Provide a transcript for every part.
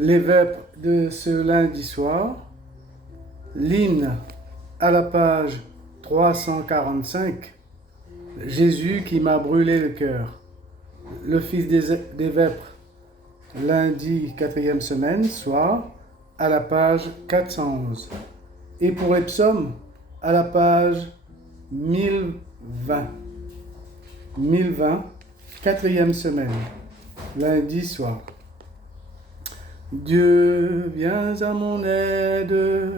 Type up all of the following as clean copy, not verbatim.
Les vêpres de ce lundi soir, l'hymne à la page 345, Jésus qui m'a brûlé le cœur. Le fils des vêpres, lundi 4e semaine, soir, à la page 411. Et pour les psaumes, à la page 1020. 1020, 4e semaine, lundi soir. Dieu, viens à mon aide,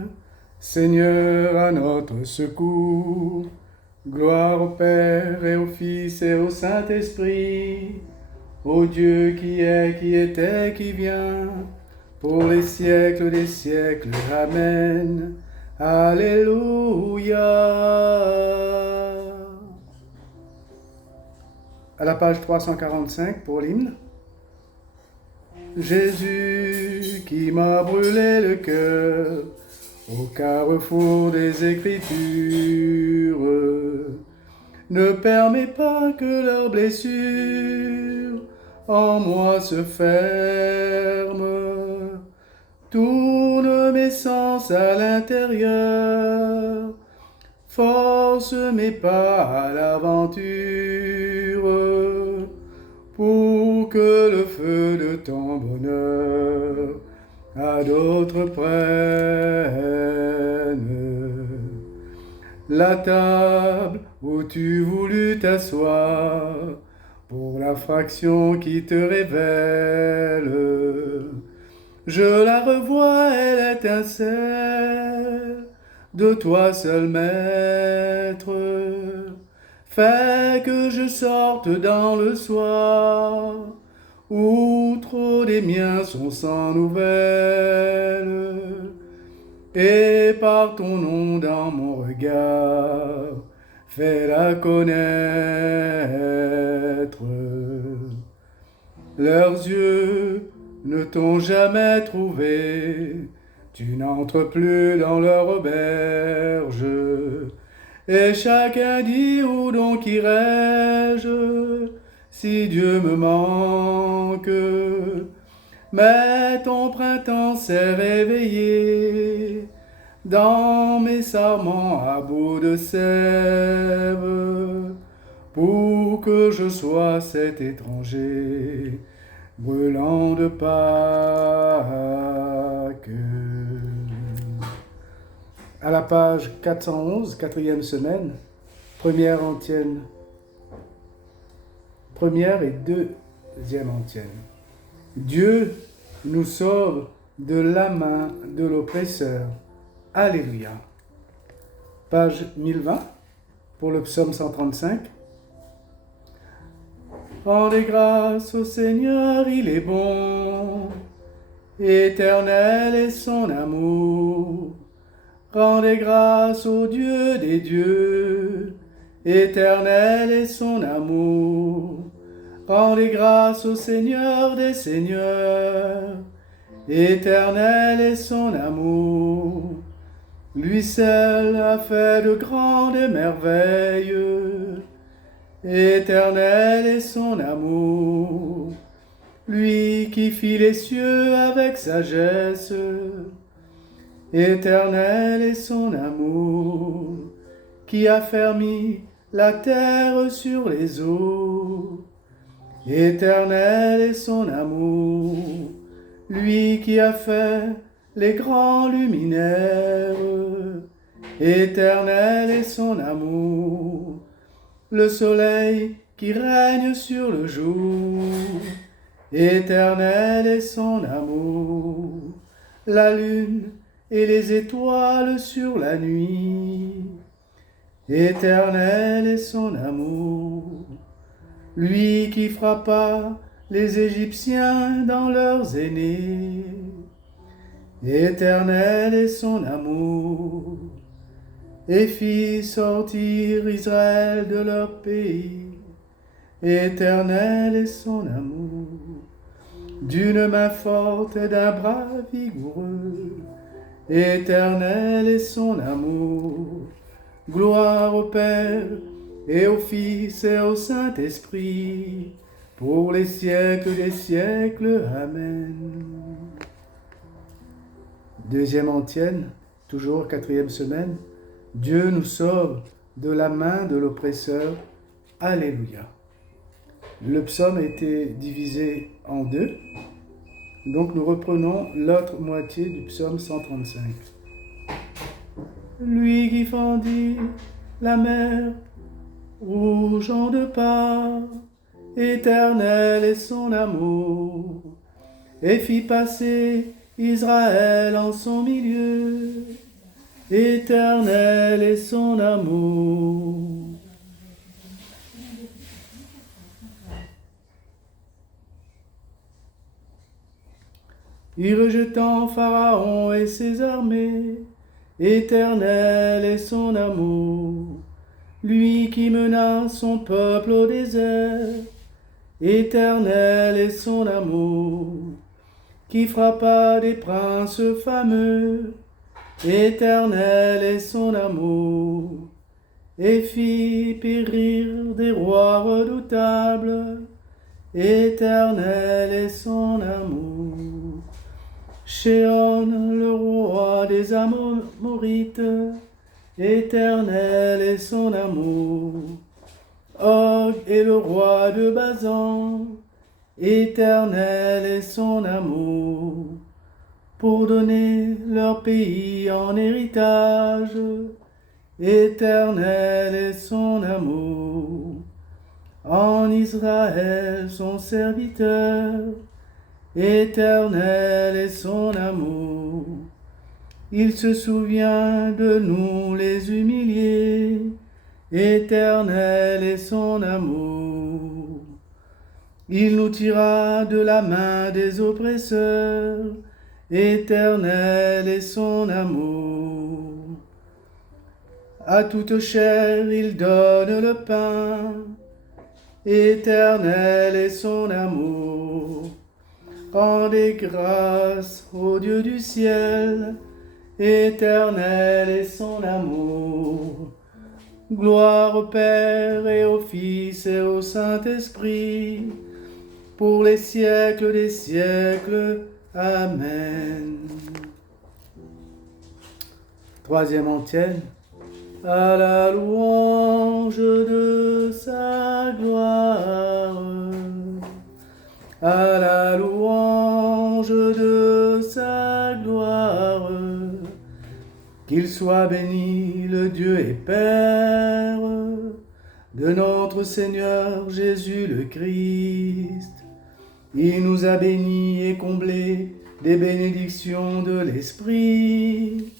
Seigneur, à notre secours. Gloire au Père et au Fils et au Saint-Esprit, au Dieu qui est, qui était, qui vient, pour les siècles des siècles. Amen. Alléluia. À la page 345 pour l'hymne. Jésus qui m'a brûlé le cœur au carrefour des Écritures, ne permets pas que leurs blessures en moi se ferment. Tourne mes sens à l'intérieur, force mes pas à l'aventure, pour que le feu de ton bonheur à d'autres prenne. La table où tu voulus t'asseoir pour la fraction qui te révèle, je la revois, elle étincelle de toi seul maître. Fais que je sorte dans le soir, où trop des miens sont sans nouvelles, et par ton nom dans mon regard, fais-la connaître. Leurs yeux ne t'ont jamais trouvé, tu n'entres plus dans leur auberge, et chacun dit où donc irai-je si Dieu me manque. Mais ton printemps s'est réveillé dans mes sarments à bout de sève, pour que je sois cet étranger brûlant de Pâques. À la page 411, 4e semaine, première antienne. Première et deuxième antienne. Dieu nous sauve de la main de l'oppresseur. Alléluia. Page 1020 pour le psaume 135. Rendez grâce au Seigneur, il est bon. Éternel est son amour. Rendez grâce au Dieu des dieux. Éternel est son amour. Rendez grâce au Seigneur des seigneurs. Éternel est son amour. Lui seul a fait de grandes merveilles. Éternel est son amour. Lui qui fit les cieux avec sagesse. Éternel est son amour. Qui a fermi la terre sur les eaux. Éternel est son amour, lui qui a fait les grands luminaires. Éternel est son amour, le soleil qui règne sur le jour. Éternel est son amour, la lune et les étoiles sur la nuit. Éternel est son amour, lui qui frappa les Égyptiens dans leurs aînés. Éternel est son amour, et fit sortir Israël de leur pays. Éternel est son amour, d'une main forte et d'un bras vigoureux. Éternel est son amour, gloire au Père et au Fils et au Saint-Esprit, pour les siècles des siècles. Amen. Deuxième antienne, toujours quatrième semaine. Dieu nous sauve de la main de l'oppresseur. Alléluia. Le psaume a été divisé en deux. Donc nous reprenons l'autre moitié du psaume 135. Lui qui fendit la mer rouge en deux parts, éternel est son amour, et fit passer Israël en son milieu, éternel est son amour. Y rejetant Pharaon et ses armées, éternel est son amour. Lui qui mena son peuple au désert, éternel est son amour. Qui frappa des princes fameux, éternel est son amour. Et fit périr des rois redoutables, éternel est son amour. Shéon, le roi des Amorites, éternel est son amour. Og est le roi de Basan, éternel est son amour. Pour donner leur pays en héritage, éternel est son amour. En Israël son serviteur, éternel est son amour. Il se souvient de nous les humiliés, éternel est son amour. Il nous tira de la main des oppresseurs, éternel est son amour. À toute chair il donne le pain, éternel est son amour. Rendez grâce au Dieu du ciel, éternel est son amour. Gloire au Père et au Fils et au Saint-Esprit, pour les siècles des siècles. Amen. Troisième antienne. À la louange de sa gloire, à la louange de sa gloire, qu'il soit béni le Dieu et Père de notre Seigneur Jésus le Christ. Il nous a bénis et comblés des bénédictions de l'Esprit,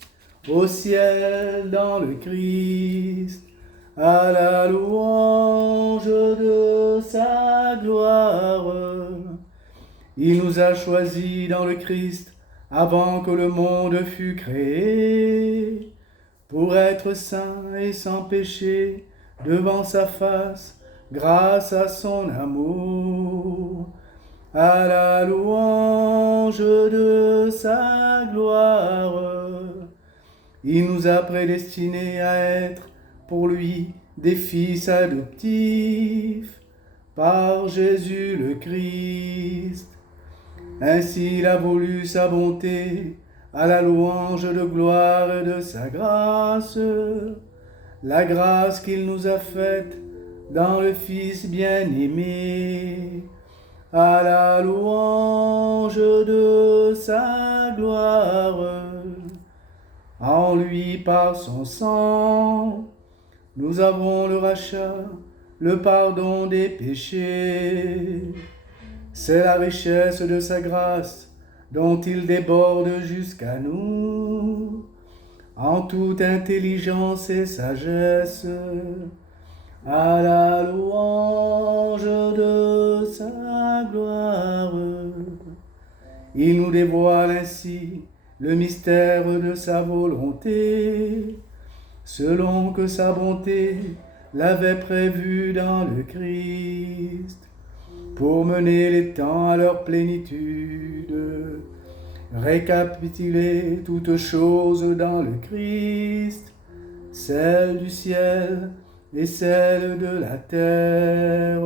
au ciel dans le Christ, à la louange de sa gloire. Il nous a choisis dans le Christ avant que le monde fût créé, pour être saints et sans péché devant sa face, grâce à son amour. À la louange de sa gloire, il nous a prédestinés à être pour lui des fils adoptifs, par Jésus le Christ. Ainsi il a voulu sa bonté, à la louange de gloire et de sa grâce, la grâce qu'il nous a faite dans le Fils bien-aimé, à la louange de sa gloire. En lui, par son sang, nous avons le rachat, le pardon des péchés. C'est la richesse de sa grâce dont il déborde jusqu'à nous, en toute intelligence et sagesse, à la louange de sa gloire. Il nous dévoile ainsi le mystère de sa volonté, selon que sa bonté l'avait prévu dans le Christ, pour mener les temps à leur plénitude, récapituler toutes choses dans le Christ, celles du ciel et celles de la terre,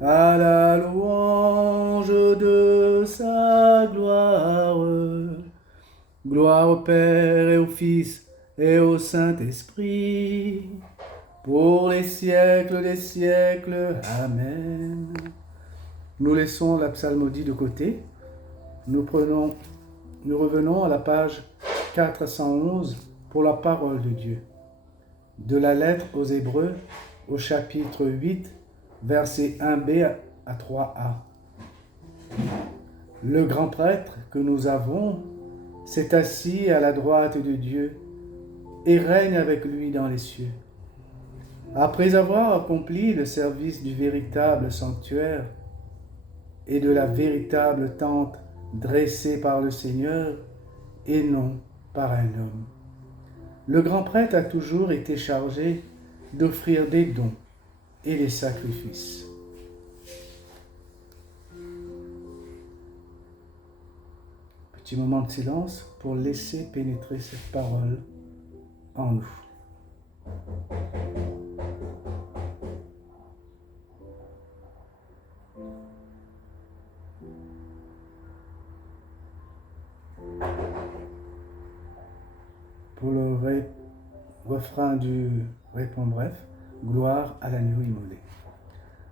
à la louange de sa gloire. Gloire au Père et au Fils et au Saint-Esprit, pour les siècles des siècles. Amen. Nous laissons la psalmodie de côté. Nous revenons à la page 411 pour la parole de Dieu. De la lettre aux Hébreux au chapitre 8, versets 1b à 3a. Le grand prêtre que nous avons s'est assis à la droite de Dieu et règne avec lui dans les cieux. Après avoir accompli le service du véritable sanctuaire et de la véritable tente dressée par le Seigneur et non par un homme, le grand prêtre a toujours été chargé d'offrir des dons et des sacrifices. Petit moment de silence pour laisser pénétrer cette parole en nous. Pour le refrain du Réponds bref, gloire à l'agneau immolé.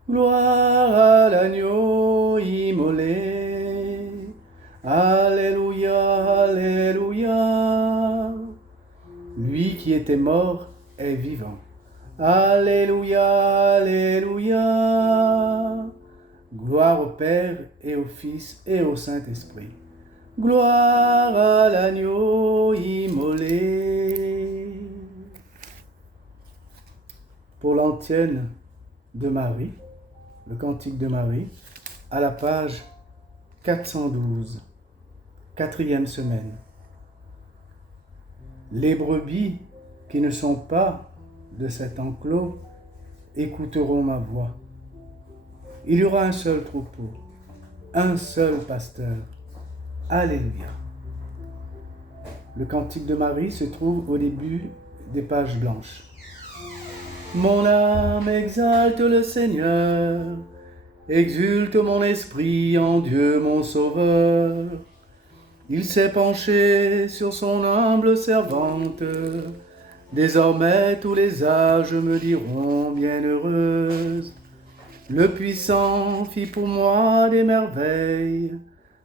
Gloire à l'agneau immolé. Alléluia, alléluia. Lui qui était mort est vivant. Alléluia, alléluia. Gloire au Père et au Fils et au Saint-Esprit. Gloire à l'agneau immolé. Pour l'antienne de Marie, le cantique de Marie, à la page 412, 4e semaine. Les brebis qui ne sont pas de cet enclos écouteront ma voix. Il y aura un seul troupeau, un seul pasteur. Alléluia. Le cantique de Marie se trouve au début des pages blanches. Mon âme exalte le Seigneur, exulte mon esprit en Dieu mon Sauveur. Il s'est penché sur son humble servante. Désormais tous les âges me diront bienheureuse. Le puissant fit pour moi des merveilles.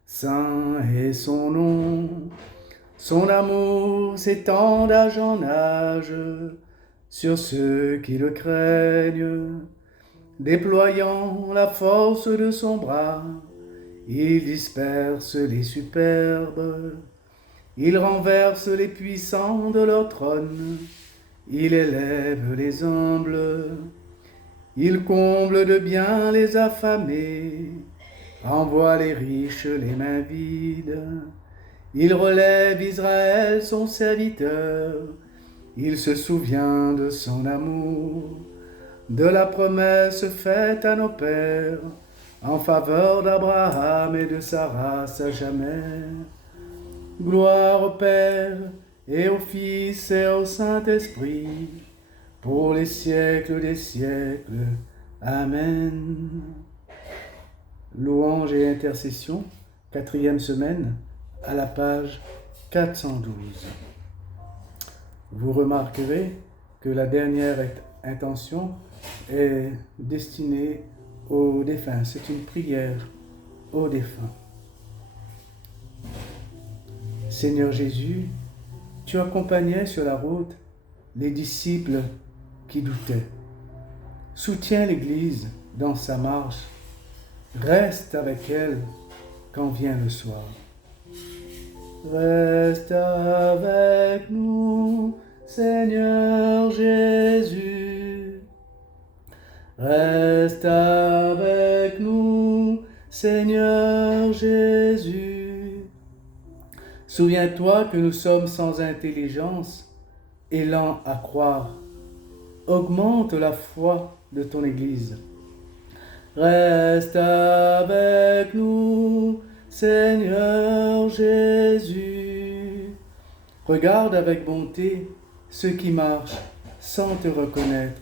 Saint est son nom. Son amour s'étend d'âge en âge sur ceux qui le craignent. Déployant la force de son bras, il disperse les superbes. Il renverse les puissants de leur trône. Il élève les humbles. Il comble de bien les affamés. Renvoie les riches les mains vides. Il relève Israël son serviteur. Il se souvient de son amour, de la promesse faite à nos pères, en faveur d'Abraham et de sa race à jamais. Gloire au Père et au Fils et au Saint-Esprit, pour les siècles des siècles. Amen. Louange et intercession, 4e semaine, à la page 412. Vous remarquerez que la dernière intention est destinée aux défunts. C'est une prière aux défunts. Seigneur Jésus, tu accompagnais sur la route les disciples qui doutaient. Soutiens l'Église dans sa marche. Reste avec elle quand vient le soir. Reste avec nous, Seigneur Jésus. Reste avec nous, Seigneur Jésus. Souviens-toi que nous sommes sans intelligence et lents à croire. Augmente la foi de ton Église. Reste avec nous, Seigneur Jésus. Regarde avec bonté ceux qui marchent sans te reconnaître.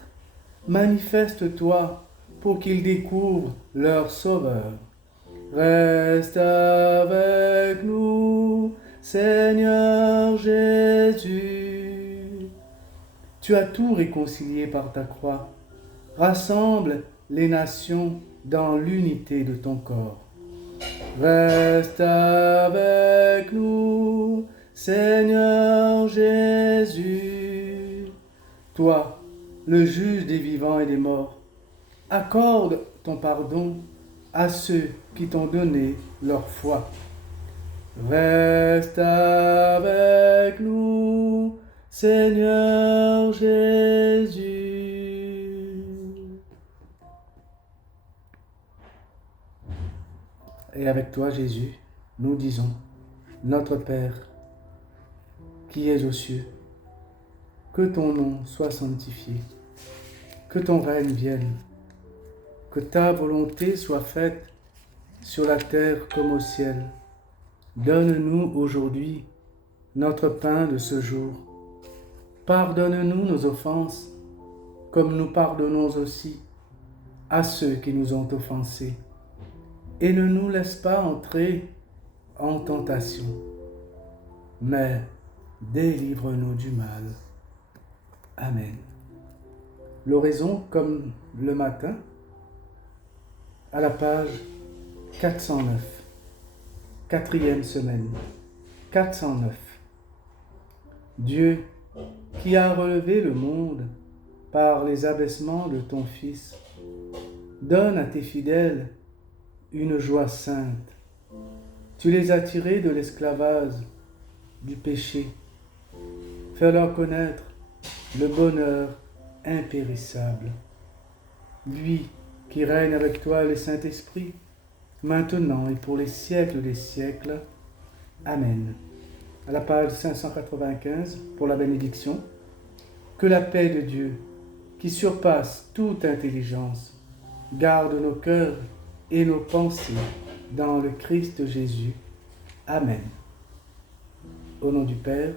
Manifeste-toi pour qu'ils découvrent leur Sauveur. Reste avec nous, Seigneur Jésus. Tu as tout réconcilié par ta croix. Rassemble les nations dans l'unité de ton corps. Reste avec nous, Seigneur Jésus. Toi, le juge des vivants et des morts, accorde ton pardon à ceux qui t'ont donné leur foi. Reste avec nous, Seigneur Jésus. Et avec toi, Jésus, nous disons, Notre Père, qui es aux cieux, que ton nom soit sanctifié, que ton règne vienne, que ta volonté soit faite sur la terre comme au ciel. Donne-nous aujourd'hui notre pain de ce jour. Pardonne-nous nos offenses, comme nous pardonnons aussi à ceux qui nous ont offensés. Et ne nous laisse pas entrer en tentation, mais délivre-nous du mal. Amen. L'oraison, comme le matin, à la page 409, 4e semaine, 409. Dieu, qui a relevé le monde par les abaissements de ton Fils, donne à tes fidèles une joie sainte. Tu les as tirés de l'esclavage, du péché. Fais-leur connaître le bonheur impérissable. Lui qui règne avec toi et le Saint-Esprit, maintenant et pour les siècles des siècles. Amen. À la page 595, pour la bénédiction, que la paix de Dieu, qui surpasse toute intelligence, garde nos cœurs et nos pensées dans le Christ Jésus. Amen. Au nom du Père,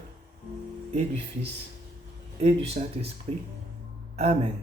et du Fils, et du Saint-Esprit. Amen.